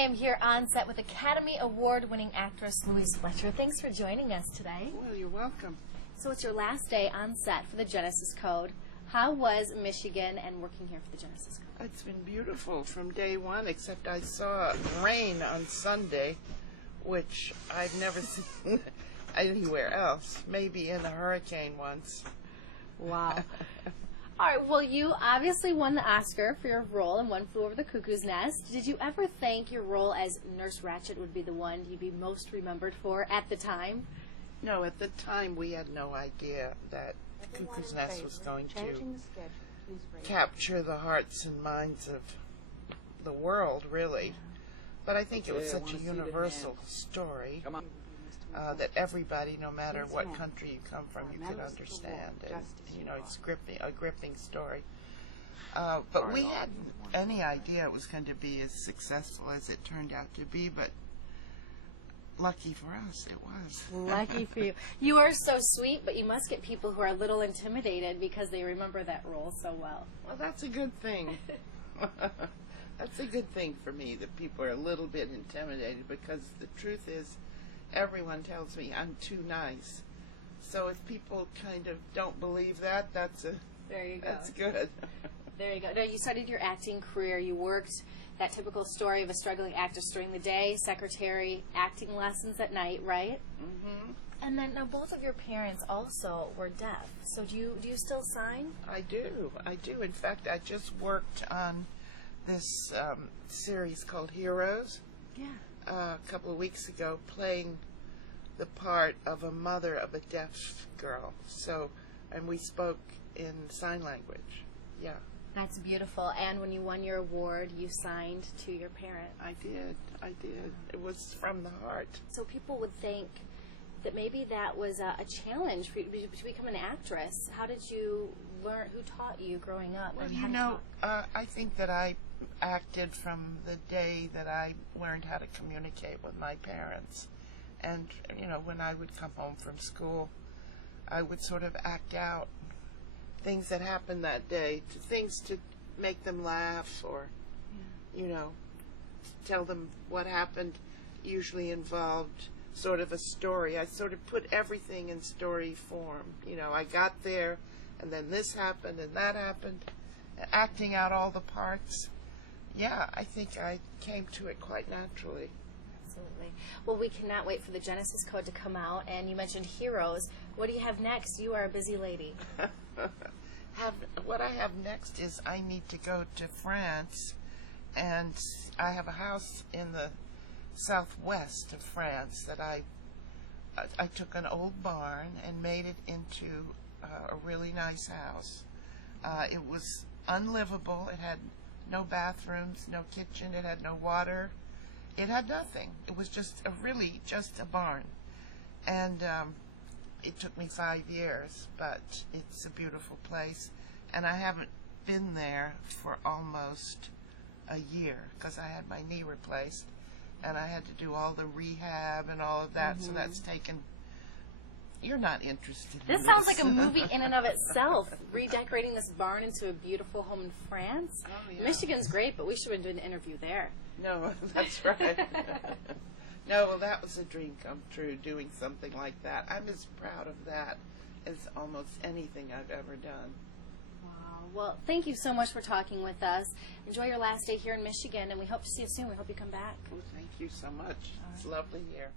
am here on set with Academy Award-winning actress Louise Fletcher. Thanks for joining us today. Well, you're welcome. So it's your last day on set for the Genesis Code. How was Michigan and working here for the Genesis Code? It's been beautiful from day one, except I saw rain on Sunday, which I've never seen anywhere else. Maybe in a hurricane once. Wow. All right, well, you obviously won the Oscar for your role in One Flew Over the Cuckoo's Nest. Did you ever think your role as Nurse Ratched would be the one you'd be most remembered for at the time? No, at the time we had no idea that Cuckoo's Nest was going to capture the hearts and minds of the world, really. But I think it was such a universal story that everybody, no matter what country you come from, you could understand it. You know, it's a gripping story. But we hadn't any idea it was going to be as successful as it turned out to be, but lucky for us, it was. Lucky for you. You are so sweet, but you must get people who are a little intimidated because they remember that role so well. Well, that's a good thing. That's a good thing for me, that people are a little bit intimidated, because the truth is, everyone tells me I'm too nice. So if people kind of don't believe that, that's there you go. That's good. There you go. Now, you started your acting career. You worked that typical story of a struggling actress during the day, secretary, acting lessons at night, right? Mm-hmm. And then now both of your parents also were deaf. So do you still sign? I do. In fact, I just worked on this series called Heroes. Yeah. A couple of weeks ago, playing the part of a mother of a deaf girl. So, and we spoke in sign language. Yeah. That's beautiful. And when you won your award, you signed to your parent. I did. It was from the heart. So people would think that maybe that was a challenge for you to become an actress. How did you learn? Who taught you growing up? Well, you know, I think that I acted from the day that I learned how to communicate with my parents. And, you know, when I would come home from school, I would sort of act out things that happened that day, things to make them laugh or, you know, tell them what happened. Usually involved sort of a story. I sort of put everything in story form. You know, I got there, and then this happened, and that happened, acting out all the parts. Yeah, I think I came to it quite naturally. Absolutely. Well, we cannot wait for the Genesis Code to come out, and you mentioned Heroes. What do you have next? You are a busy lady. What I have next is I need to go to France, and I have a house in the southwest of France that I took an old barn and made it into a really nice house. It was unlivable. It had no bathrooms, no kitchen, it had no water. It had nothing. It was just a barn. And it took me 5 years, but it's a beautiful place. And I haven't been there for almost a year because I had my knee replaced and I had to do all the rehab and all of that, so that's taken. You're not interested in this. This sounds like a movie in and of itself, redecorating this barn into a beautiful home in France. Oh, yeah. Michigan's great, but we should have been doing an interview there. No, that's right. No, well, that was a dream come true, doing something like that. I'm as proud of that as almost anything I've ever done. Wow. Well, thank you so much for talking with us. Enjoy your last day here in Michigan, and we hope to see you soon. We hope you come back. Well, thank you so much. It's lovely here.